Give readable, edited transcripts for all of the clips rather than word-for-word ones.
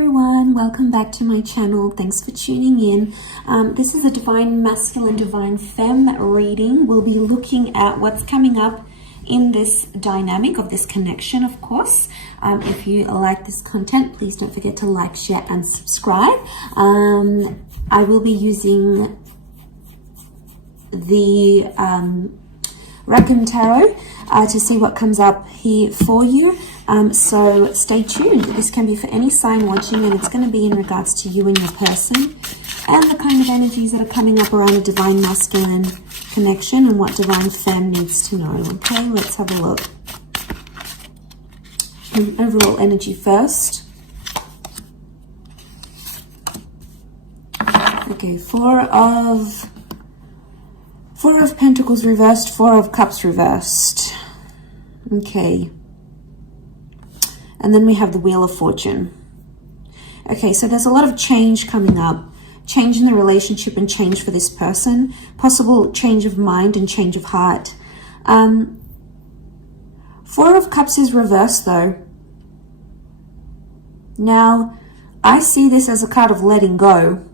everyone, welcome back to my channel. Thanks for tuning in. This is a Divine Masculine, Divine Femme reading. We'll be looking at what's coming up in this dynamic of this connection, of course. If you like this content, please don't forget to like, share, and subscribe. I will be using the Reckon Tarot to see what comes up here for you. So stay tuned. This can be for any sign watching, and it's going to be in regards to you and your person and the kind of energies that are coming up around a Divine Masculine connection and what Divine Femme needs to know. Okay, let's have a look. Overall energy first. Okay, Four of Pentacles reversed, Four of Cups reversed. Okay. And then we have the Wheel of Fortune. Okay, so there's a lot of change coming up. Change in the relationship and change for this person. Possible change of mind and change of heart. Four of Cups is reversed though. Now, I see this as a card of letting go.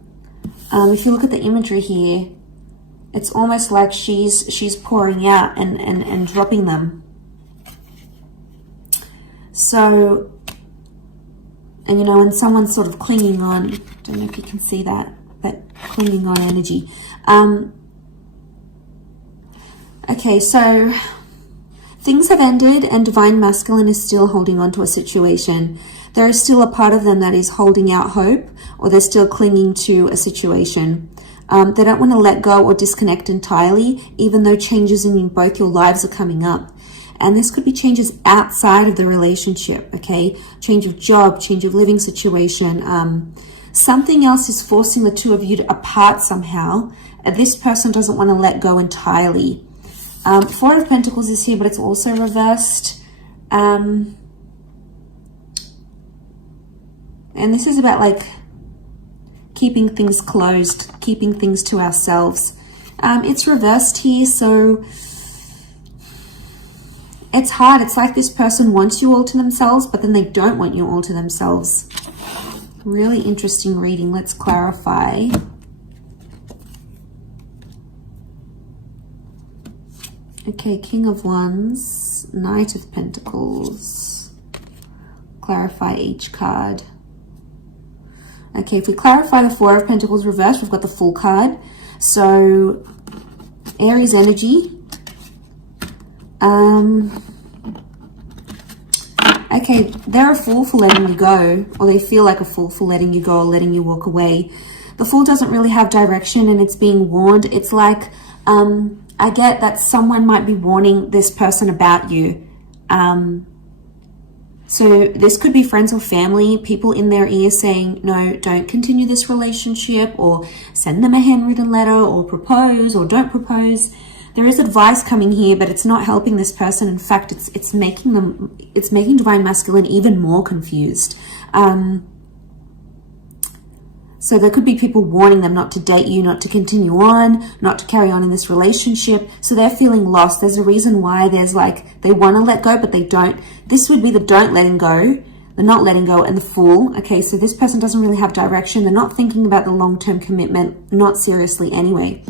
If you look at the imagery here, it's almost like she's pouring out and dropping them. So, and you know, and someone's sort of clinging on. Don't know if you can see that clinging on energy. Okay, so things have ended and Divine Masculine is still holding on to a situation. There is still a part of them that is holding out hope, or they're still clinging to a situation. They don't want to let go or disconnect entirely, even though changes in both your lives are coming up. And this could be changes outside of the relationship, okay? Change of job, change of living situation. Something else is forcing the two of you apart somehow. This person doesn't want to let go entirely. Four of Pentacles is here, but it's also reversed. And this is about like keeping things closed, keeping things to ourselves. It's reversed here, so it's hard. It's like this person wants you all to themselves, but then they don't want you all to themselves. Really interesting reading. Let's clarify. Okay, King of Wands, Knight of Pentacles. Clarify each card. Okay, if we clarify the Four of Pentacles reversed, we've got the Fool card. So, Aries energy. Okay, they're a fool for letting you go, or they feel like a fool for letting you go or letting you walk away. The Fool doesn't really have direction and it's being warned. It's like, I get that someone might be warning this person about you. So this could be friends or family, people in their ear saying, no, don't continue this relationship, or send them a handwritten letter, or propose, or don't propose. There is advice coming here, but it's not helping this person. In fact, it's making Divine Masculine even more confused. So there could be people warning them not to date you, not to continue on, not to carry on in this relationship. So they're feeling lost. There's a reason why there's like, they want to let go, but they don't. This would be the don't letting go, the not letting go, and the Fool. Okay, so this person doesn't really have direction. They're not thinking about the long-term commitment, not seriously anyway.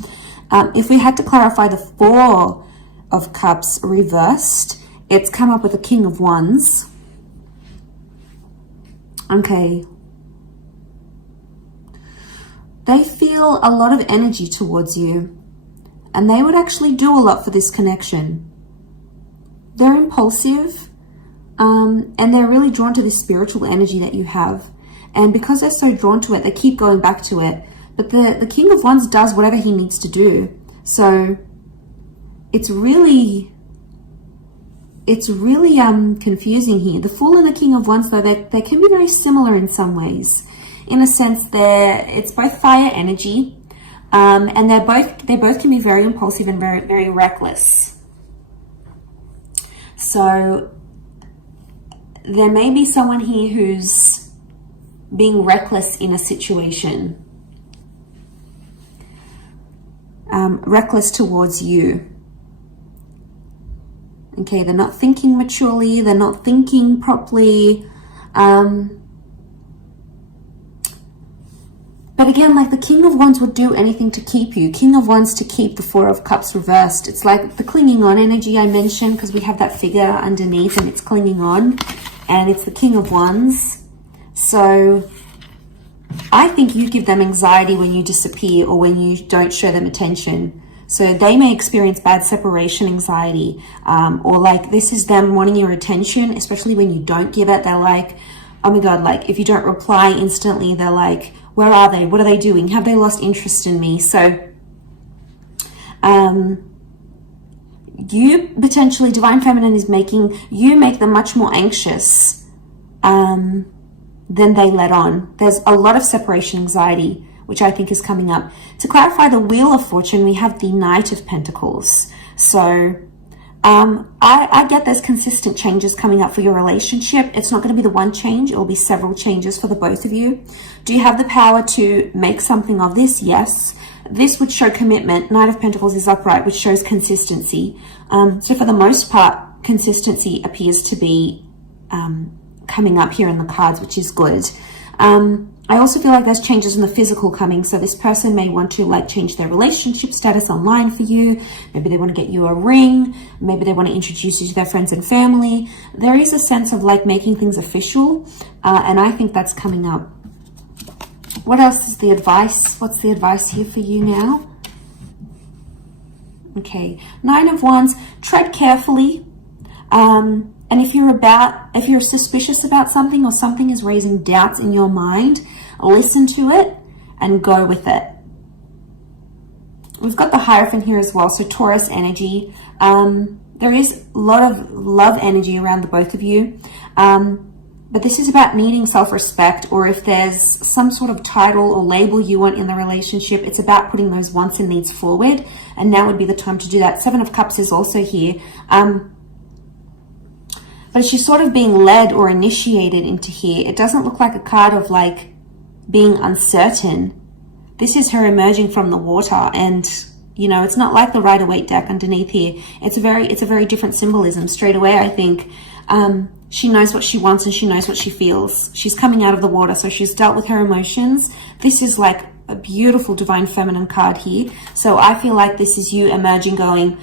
If we had to clarify the Four of Cups reversed, it's come up with a King of Wands. Okay. They feel a lot of energy towards you, and they would actually do a lot for this connection. They're impulsive, and they're really drawn to this spiritual energy that you have. And because they're so drawn to it, they keep going back to it. But the King of Wands does whatever he needs to do. So it's really confusing here. The Fool and the King of Wands, though, they can be very similar in some ways. In a sense, it's both fire energy, and they both can be very impulsive and very, very reckless. So there may be someone here who's being reckless in a situation. Reckless towards you. Okay, they're not thinking maturely, they're not thinking properly. But again, like the King of Wands would do anything to keep you. King of Wands to keep the Four of Cups reversed. It's like the clinging on energy I mentioned, because we have that figure underneath and it's clinging on. And it's the King of Wands. So I think you give them anxiety when you disappear or when you don't show them attention. So they may experience bad separation anxiety, or like this is them wanting your attention, especially when you don't give it. They're like, oh my God, like if you don't reply instantly, they're like, where are they? What are they doing? Have they lost interest in me? So you potentially, Divine Feminine is making you make them much more anxious than they let on. There's a lot of separation anxiety, which I think is coming up. To clarify the Wheel of Fortune, we have the Knight of Pentacles. So I get there's consistent changes coming up for your relationship. It's not going to be the one change. It will be several changes for the both of you. Do you have the power to make something of this? Yes. This would show commitment. Knight of Pentacles is upright, which shows consistency. So for the most part, consistency appears to be coming up here in the cards, which is good. I also feel like there's changes in the physical coming. So this person may want to like change their relationship status online for you. Maybe they want to get you a ring. Maybe they want to introduce you to their friends and family. There is a sense of like making things official. And I think that's coming up. What else is the advice? What's the advice here for you now? Okay, Nine of Wands, tread carefully. And if you're suspicious about something or something is raising doubts in your mind, listen to it and go with it. We've got the Hierophant here as well, so Taurus energy. There is a lot of love energy around the both of you. But this is about needing self-respect, or if there's some sort of title or label you want in the relationship, it's about putting those wants and needs forward. And now would be the time to do that. Seven of Cups is also here. But she's sort of being led or initiated into here. It doesn't look like a card of like being uncertain. This is her emerging from the water, and you know, it's not like the Rider-Waite deck underneath here. It's a very different symbolism. Straight away, I think she knows what she wants and she knows what she feels. She's coming out of the water, so she's dealt with her emotions. This is like a beautiful Divine Feminine card here. So I feel like this is you emerging, going,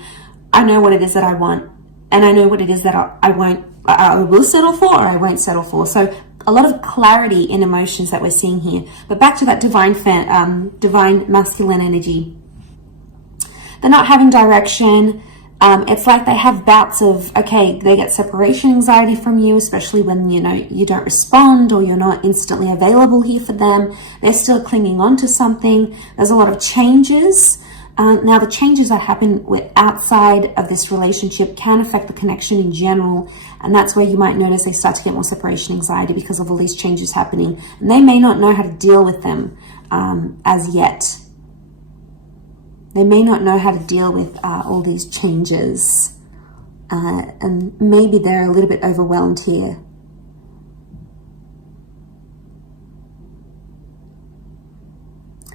I know what it is that I want, and I know what it is that I will settle for, or I won't settle for. So a lot of clarity in emotions that we're seeing here. But back to that divine masculine energy. They're not having direction. It's like they have bouts of, okay, they get separation anxiety from you, especially when, you know, you don't respond or you're not instantly available here for them. They're still clinging on to something. There's a lot of changes. Now, the changes that happen outside of this relationship can affect the connection in general. And that's where you might notice they start to get more separation anxiety because of all these changes happening. And they may not know how to deal with them as yet. They may not know how to deal with all these changes. And maybe they're a little bit overwhelmed here.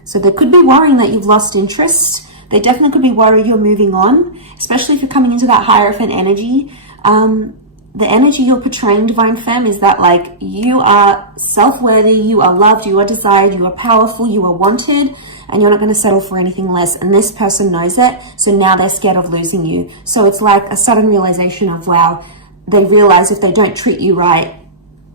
So they could be worrying that you've lost interest. They definitely could be worried you're moving on, especially if you're coming into that Hierophant energy. The energy you're portraying, Divine Femme, is that like you are self-worthy, you are loved, you are desired, you are powerful, you are wanted, and you're not going to settle for anything less. And this person knows it, so now they're scared of losing you. So it's like a sudden realization of, wow, they realize if they don't treat you right,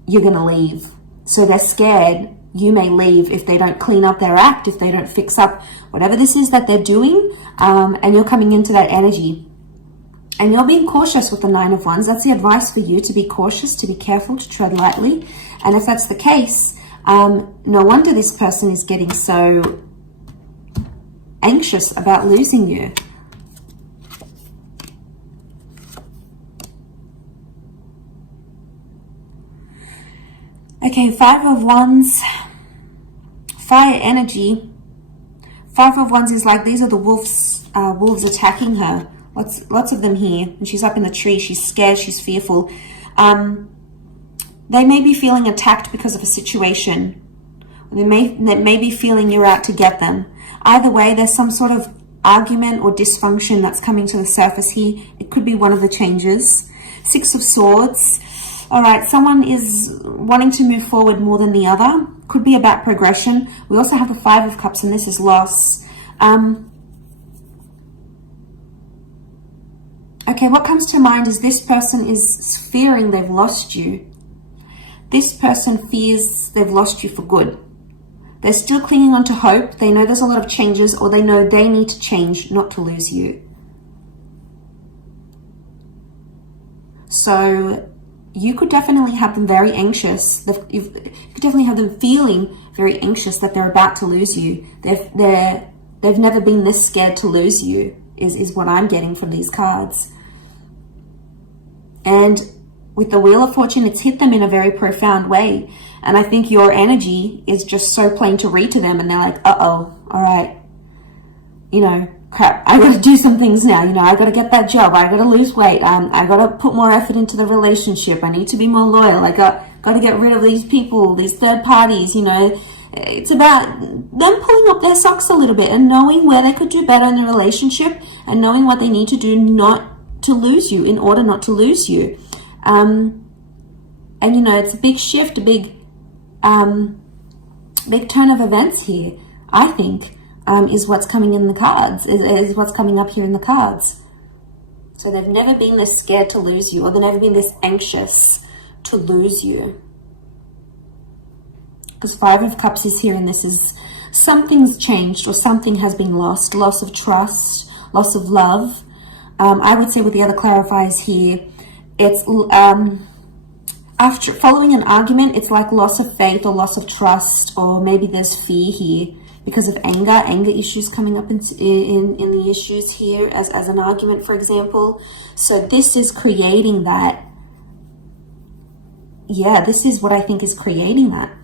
you're going to leave. So they're scared you may leave if they don't clean up their act, if they don't fix up whatever this is that they're doing, and you're coming into that energy. And you're being cautious with the Nine of Wands. That's the advice for you, to be cautious, to be careful, to tread lightly. And if that's the case, no wonder this person is getting so anxious about losing you. Okay, Five of Wands, fire energy. Five of Wands is like, these are the wolves attacking her. Lots of them here. And she's up in the tree. She's scared. She's fearful. They may be feeling attacked because of a situation. They may be feeling you're out to get them. Either way, there's some sort of argument or dysfunction that's coming to the surface here. It could be one of the changes. Six of Swords. All right, someone is wanting to move forward more than the other. Could be about progression. We also have the Five of Cups, and this is loss. Okay, what comes to mind is this person is fearing they've lost you. This person fears they've lost you for good. They're still clinging on to hope. They know there's a lot of changes, or they know they need to change not to lose you. So you could definitely have them very anxious. You could definitely have them feeling very anxious that they're about to lose you. They've never been this scared to lose you, is what I'm getting from these cards. And with the Wheel of Fortune, it's hit them in a very profound way. And I think your energy is just so plain to read to them. And they're like, uh-oh, all right. You know, crap, I got to do some things now. You know, I got to get that job. I got to lose weight. I got to put more effort into the relationship. I need to be more loyal. I got to get rid of these people, these third parties, you know. It's about them pulling up their socks a little bit and knowing where they could do better in the relationship and knowing what they need to do not to lose you, in order not to lose you. And, you know, it's a big shift, a big turn of events here, I think, is what's coming in the cards, is what's coming up here in the cards. So they've never been this scared to lose you, or they've never been this anxious to lose you. Because Five of Cups is here, and this is something's changed, or something has been lost. Loss of trust, loss of love. I would say with the other clarifiers here, it's after following an argument, it's like loss of faith or loss of trust, or maybe there's fear here because of anger issues coming up in the issues here as an argument, for example. So this is creating that. Yeah, this is what I think is creating that.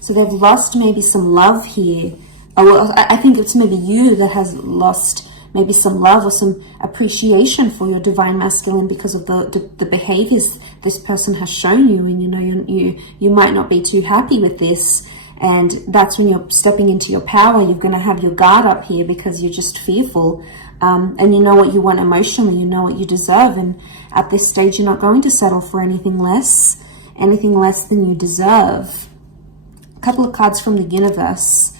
So they've lost maybe some love here. Well, I think it's maybe you that has lost maybe some love or some appreciation for your divine masculine because of the behaviors this person has shown you. And, you know, you might not be too happy with this. And that's when you're stepping into your power. You're going to have your guard up here because you're just fearful. And you know what you want emotionally. You know what you deserve. And at this stage, you're not going to settle for anything less than you deserve. A couple of cards from the universe.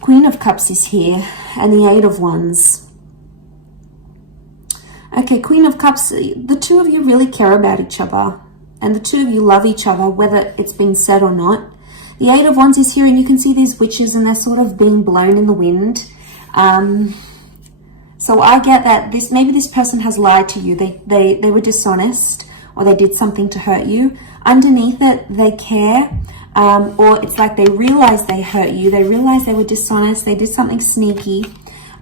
Queen of Cups is here, and the Eight of Wands. Okay, Queen of Cups, the two of you really care about each other, and the two of you love each other, whether it's been said or not. The Eight of Wands is here, and you can see these witches, and they're sort of being blown in the wind. So I get that maybe this person has lied to you. They were dishonest, or they did something to hurt you. Underneath it, they care. Or it's like they realize they hurt you. They realize they were dishonest. They did something sneaky.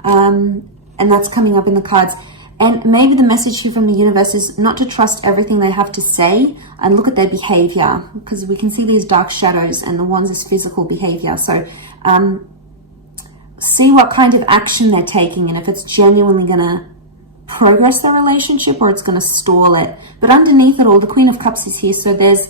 And that's coming up in the cards. And maybe the message here from the universe is not to trust everything they have to say and look at their behavior, because we can see these dark shadows, and the Wands is physical behavior. So see what kind of action they're taking, and if it's genuinely going to progress their relationship or it's going to stall it. But underneath it all, the Queen of Cups is here. So there's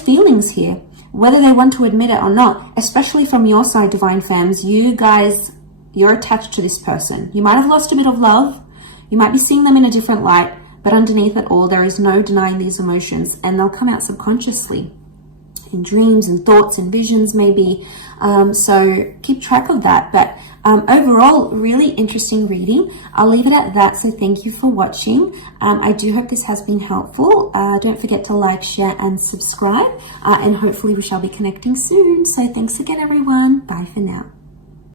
feelings here, whether they want to admit it or not, especially from your side, divine femmes. You guys, you're attached to this person. You might have lost a bit of love. You might be seeing them in a different light, but underneath it all, there is no denying these emotions, and they'll come out subconsciously in dreams and thoughts and visions maybe. So keep track of that. But overall, really interesting reading. I'll leave it at that. So thank you for watching. I do hope this has been helpful. Don't forget to like, share, and subscribe. And hopefully we shall be connecting soon. So thanks again, everyone. Bye for now.